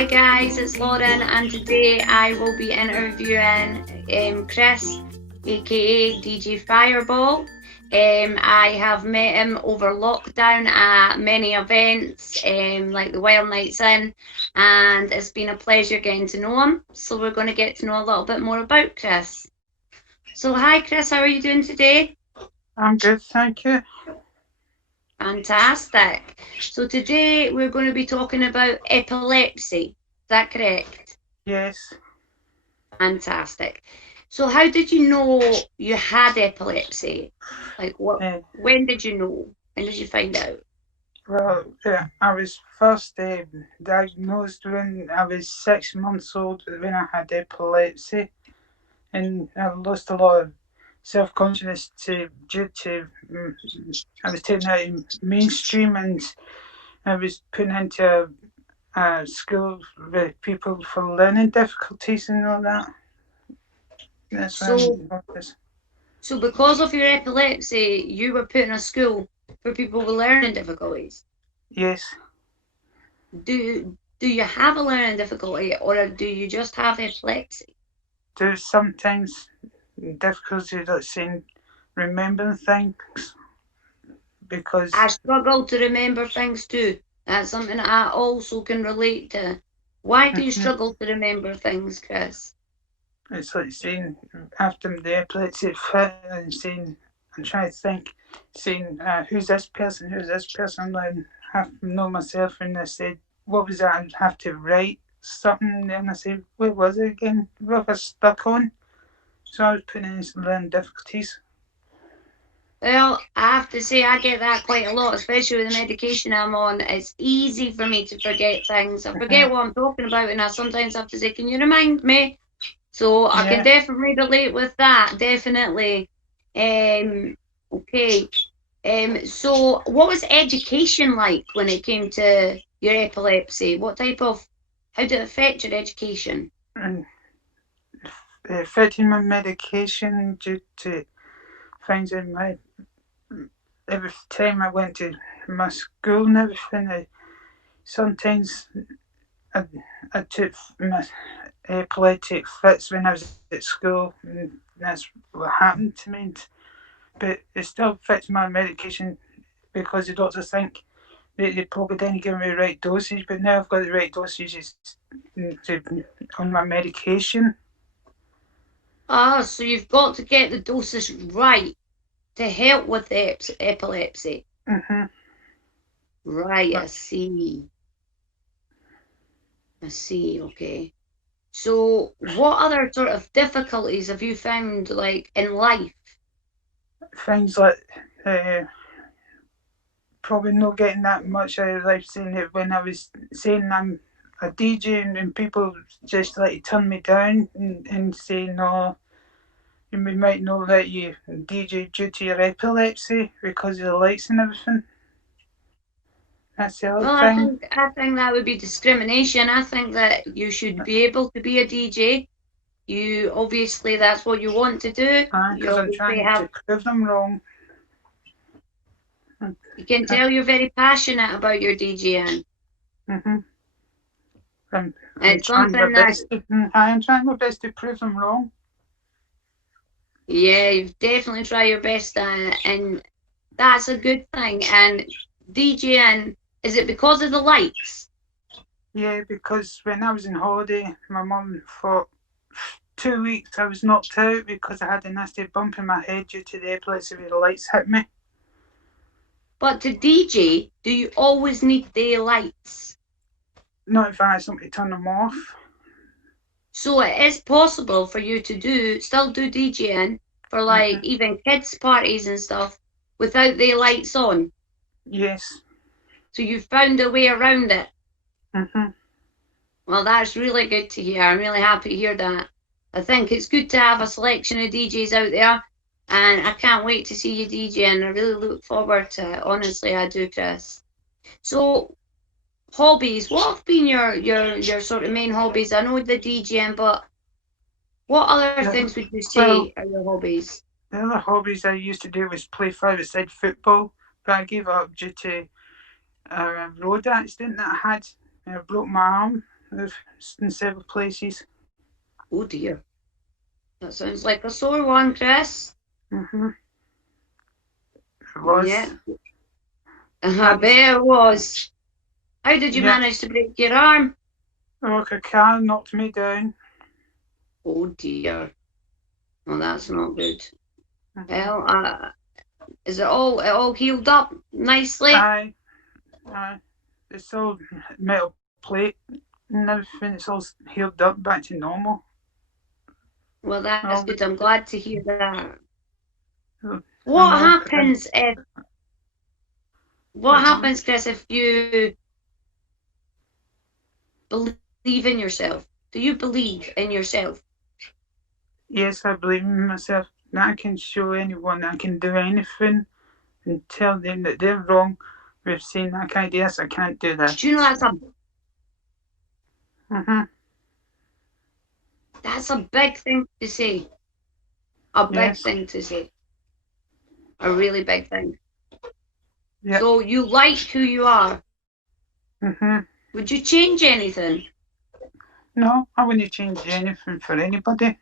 Hi guys, it's Lauren, and today I will be interviewing Chris, aka DJ Fireball. I have met him over lockdown at many events, like the Wild Nights In, and it's been a pleasure getting to know him. So we're going to get to know a little bit more about Chris. So hi Chris, how are you doing today? I'm good, thank you. Fantastic. So today we're going to be talking about epilepsy. Is that correct? Yes. Fantastic. So how did you know you had epilepsy? Like what? Uh, When did you know? When did you find out? I was first diagnosed when I was 6 months old when I had epilepsy, and I lost a lot of self-consciousness due to I was taken out of mainstream and I was put into a school with people for learning difficulties and all that. That's So when I was. so because of your epilepsy, you were put in a school for people with learning difficulties. Yes. Do you have a learning difficulty or do you just have epilepsy? There's sometimes difficulty, let's say, remembering things I because struggle to remember things too. That's something I also can relate to. Why do you mhm, struggle to remember things, Chris? it's like saying after the epilepsy fit and saying and trying to think, saying who's this person, and have to know myself. And I said, what was that? I'd have to write something, and I said, what was it again? What was I stuck on? So I was putting in some learning difficulties. Well, I have to say I get that quite a lot, especially with the medication I'm on. It's easy for me to forget things. I Mhm. forget what I'm talking about, and I sometimes have to say, "Can you remind me?" So I can Yeah, definitely relate with that. Definitely. Okay. So what was education like when it came to your epilepsy? What type of, how did it affect your education? and affecting my medication due to things in my every time I went to my school and everything, sometimes I, I took my epileptic fits when I was at school, and that's what happened to me. But it still affects my medication because the doctors think they probably didn't give me the right dosage, but now I've got the right dosages on my medication. Ah, so you've got to get the doses right to help with the epilepsy. Mm-hmm. Right, I see. I see, okay. So what other sort of difficulties have you found like in life? Things like uh, probably not getting that much out of life, saying it when I was saying I'm a DJ and people just like turn me down and say no, and we might not let you DJ due to your epilepsy because of the lights and everything. That's the other Well, thing. I think that would be discrimination. I think that you should be able to be a DJ. You obviously that's what you want to do. You Because I'm obviously trying to have, prove them wrong. you can tell you're very passionate about your DJing. Mm-hmm. I'm It's trying my something that, best. I'm trying my best to prove them wrong. yeah, you've definitely try your best at, and that's a good thing. And DJing, is it because of the lights? Yeah, because when I was on holiday, my mum for 2 weeks I was knocked out because I had a nasty bump in my head due to the epilepsy where the lights hit me. But to DJ, do you always need the lights? Not if I had somebody to turn them off. So it is possible for you to still do DJing for like Mm-hmm. even kids' parties and stuff without the lights on. Yes. So you found a way around it. Mm-hmm. Well, that's really good to hear. I'm really happy to hear that. I think it's good to have a selection of DJs out there, and I can't wait to see you DJing. I really look forward to it. Honestly, I do, Chris. So, hobbies. What have been your sort of main hobbies? I know the DJing, but what other things would you say Well, are your hobbies? the other hobbies I used to do was play five-a-side football, but I gave up due to a road accident that I had. I broke my arm in several places. Oh dear. That sounds like a sore one, Chris. It was. Yeah. I bet it was. How did you Yeah. manage to break your arm? Oh, a car knocked me down. Oh dear. Well, that's not good. Mhm. Well, is it all healed up nicely? Aye. It's all metal plate and everything. It's all healed up back to normal. Well, that's All good. I'm glad to hear that. I'm What all happens if What happens, Chris, if you believe in yourself? Do you believe in yourself? Yes, I believe in myself. That I can show anyone I can do anything and tell them that they're wrong with saying that yes, I can't do Do this. you know Mm-hmm. that's a big thing to say. A big Yes. thing to say. A really big thing. Yeah. So you like who you are. Mm-hmm. Would you change anything? No, I wouldn't change anything for anybody.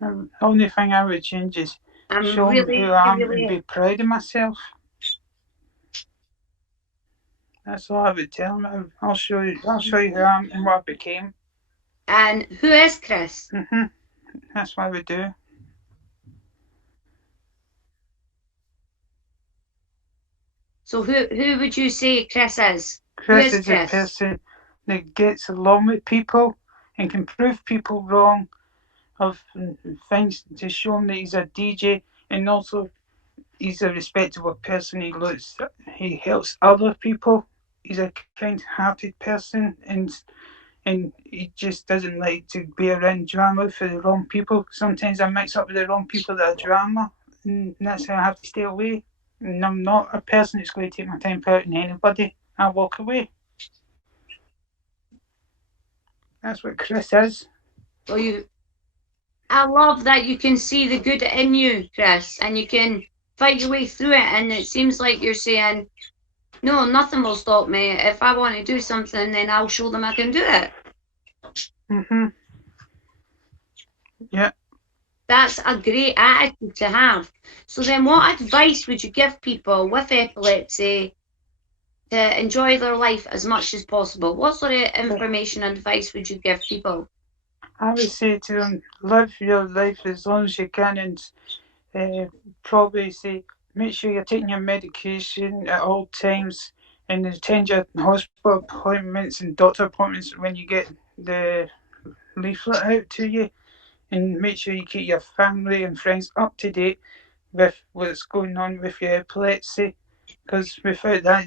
The only thing I would change is I'm show 'em who really, I am and really, be proud of myself. That's all I would tell them. I'll show you. I'll show you who I am and what I became. and who is Chris? Mm-hmm. That's what I would do. So who would you say Chris is? Who Chris is is a Chris? person that gets along with people and can prove people wrong of things to show him that he's a DJ and also he's a respectable person. He helps other people. He's a kind-hearted person and he just doesn't like to be around drama for the wrong people. Sometimes I mix up with the wrong people that are drama, and that's how I have to stay away. And I'm not a person that's going to take my time out on anybody. I walk away. That's what Chris is. Well, I love that you can see the good in you, Chris, and you can fight your way through it. And it seems like you're saying, no, nothing will stop me. If I want to do something, then I'll show them I can do it. Mm-hmm. Yeah. That's a great attitude to have. So then what advice would you give people with epilepsy to enjoy their life as much as possible? What sort of information and advice would you give people? I would say to them, live your life as long as you can and probably say, make sure you're taking your medication at all times and attend your hospital appointments and doctor appointments when you get the leaflet out to you, and make sure you keep your family and friends up to date with what's going on with your epilepsy, because without that,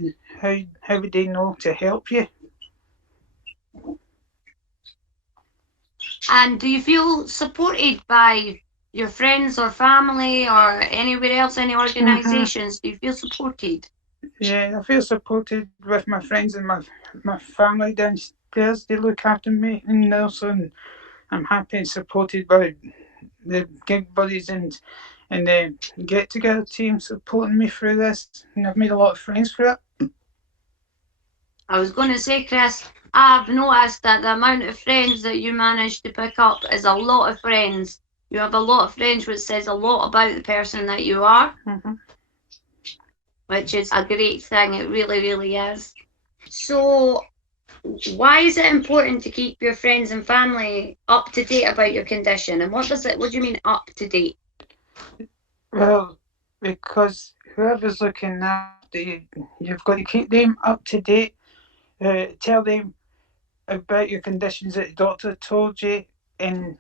how would they know to help you? And do you feel supported by your friends or family or anywhere else, any Mm-hmm. organisations? Do you feel supported? Yeah, I feel supported with my friends and my family downstairs. They look after me, and also I'm happy and supported by the gig buddies and the get together team supporting me through this, and I've made a lot of friends through it. I was going to say, Chris, I've noticed that the amount of friends that you manage to pick up is a lot of friends. You have a lot of friends, which says a lot about the person that you are, Mm-hmm. which is a great thing. It really, really is. So, why is it important to keep your friends and family up to date about your condition? And what do you mean up to date? Well, because whoever's looking after you, you've got to keep them up to date. Tell them about your conditions that the doctor told you, and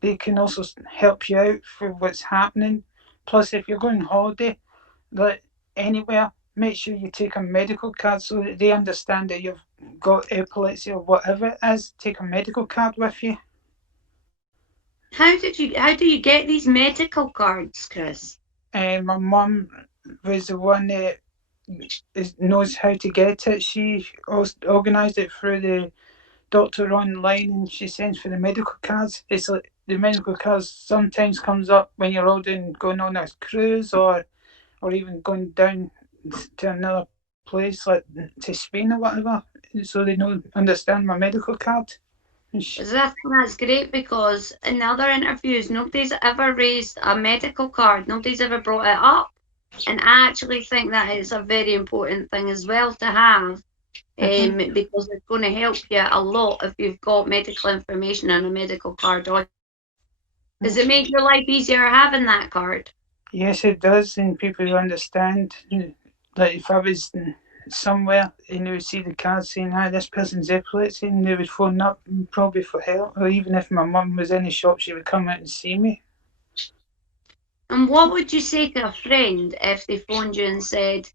they can also help you out for what's happening. Plus, if you're going on holiday, like anywhere, make sure you take a medical card so that they understand that you've got epilepsy or whatever it is. Take a medical card with you. How do you get these medical cards, Chris? And my mum was the one that knows how to get it. She organised it through the doctor online, and she sends for the medical cards. It's like the medical cards sometimes comes up when you're going on a cruise or even going down to another place like to Spain or whatever. so they don't understand my medical card. That's great, because in the other interviews, nobody's ever raised a medical card. Nobody's ever brought it up. And I actually think that is a very important thing as well to have, because it's going to help you a lot if you've got medical information and a medical card on. Does it make your life easier having that card? Yes, it does, and people understand. Like if I was somewhere and they would see the card saying, "Hi, this person's epilepsy," and they would phone up probably for help. Or even if my mum was in the shop, she would come out and see me. And what would you say to a friend if they phoned you and said,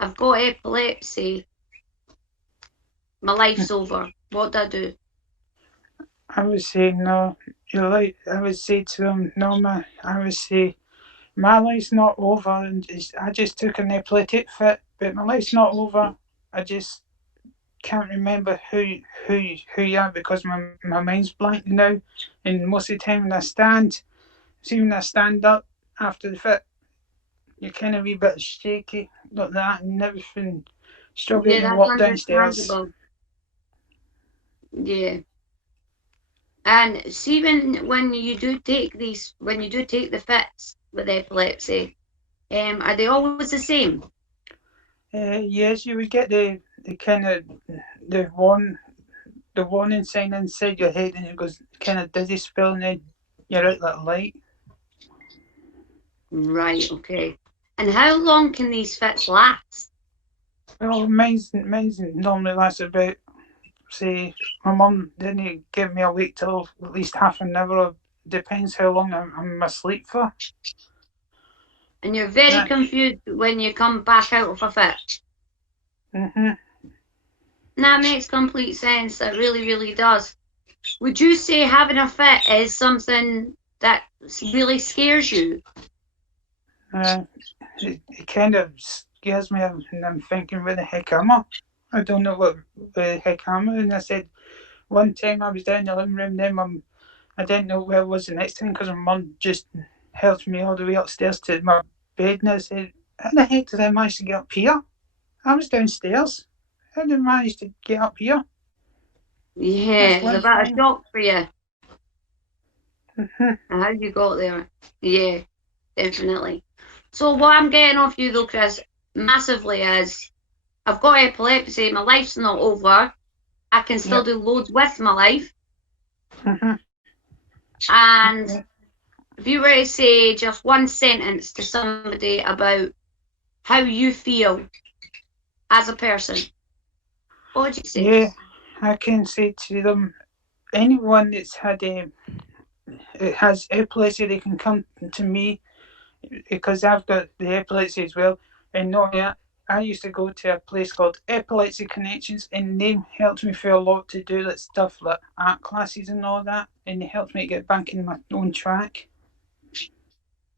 "I've got epilepsy, my life's over, what do I do?" I would say, no, I would say to them, no, I would say, my life's not over, and I just took an epileptic fit, but my life's not over. I just can't remember who you are, because my mind's blank now, and most of the time when I stand, see when I stand up after the fit, you're kind of a wee bit shaky like that, and everything, struggling to walk downstairs. Yeah. And see, when you do take the fits with epilepsy, are they always the same? Yes, you would get the kind of the warning sign inside your head, and it goes kind of dizzy spell, and then you're out that light. Right. Okay. And how long can these fits last? Well, mine's normally lasts about, say, my mum didn't give me a wait till at least half an hour. Depends how long I'm asleep for. And you're very confused when you come back out of a fit. That makes complete sense. It really, really does. Would you say having a fit is something that really scares you? It kind of scares me, and I'm thinking, where the heck am I? I don't know where the heck am I. And I said, one time I was down in the living room, then I didn't know where I was the next time, because my mum just helped me all the way upstairs to my bed, and I said, how the heck did I manage to get up here? I was downstairs. How did I manage to get up here? Yeah, it was a bit of shock for you. How you got there. Yeah, definitely. So what I'm getting off you though, Chris, massively is, I've got epilepsy, my life's not over, I can still do loads with my life. And if you were to say just one sentence to somebody about how you feel as a person, what would you say? Yeah, I can say to them, anyone that's has epilepsy, they can come to me, because I've got the epilepsy as well. And I used to go to a place called Epilepsy Connections, and they helped me through a lot to do that stuff like art classes and all that, and they helped me get back in my own track.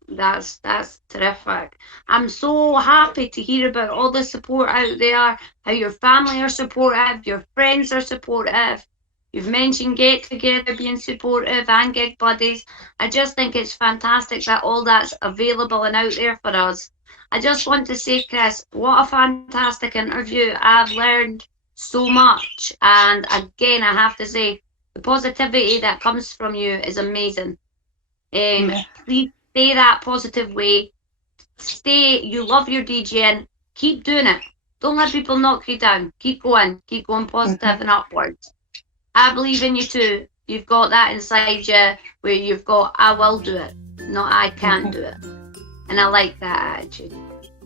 That's terrific. I'm so happy to hear about all the support out there, how your family are supportive, your friends are supportive. You've mentioned Get Together being supportive and Gig Buddies. I just think it's fantastic that all that's available and out there for us. I just want to say, Chris, what a fantastic interview. I've learned so much. And again, I have to say, the positivity that comes from you is amazing. Please stay that positive way. You love your DJing. Keep doing it. Don't let people knock you down. Keep going positive and upwards. I believe in you too. You've got that inside you where you've got, I will do it, not I can't do it. And I like that attitude.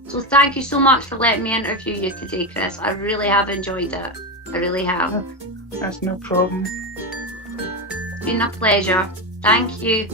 So thank you so much for letting me interview you today, Chris. I really have enjoyed it. I really have. That's no problem. It's been a pleasure. Thank you.